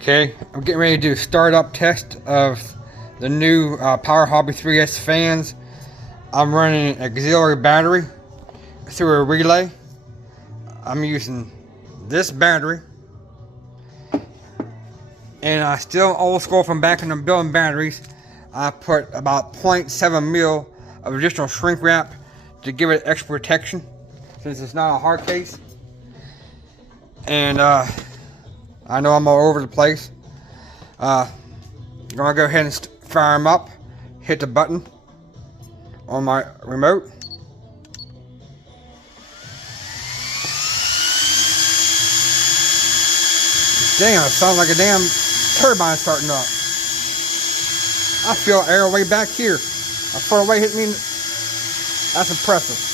Okay, I'm getting ready to do a startup test of the new Power Hobby 3S fans. I'm running an auxiliary battery through a relay. I'm using this battery, and I still old school from back in the building batteries. I put about 0.7 mil of additional shrink wrap to give it extra protection since it's not a hard case. And I know I'm all over the place. I'm gonna go ahead and fire them up. Hit the button on my remote. Damn, it sounds like a damn turbine starting up. I feel air way back here. A foot away hit me. That's impressive.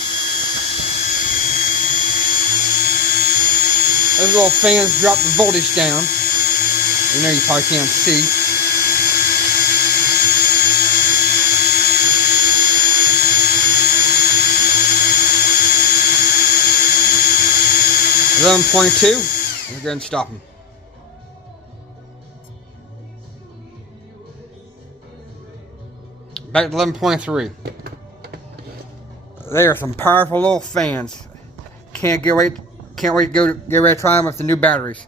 Those little fans drop the voltage down. You know, you probably can't see. .2. We're going to stop them. Back to 11.3. They are some powerful little fans. Can't wait to get ready to try them with the new batteries.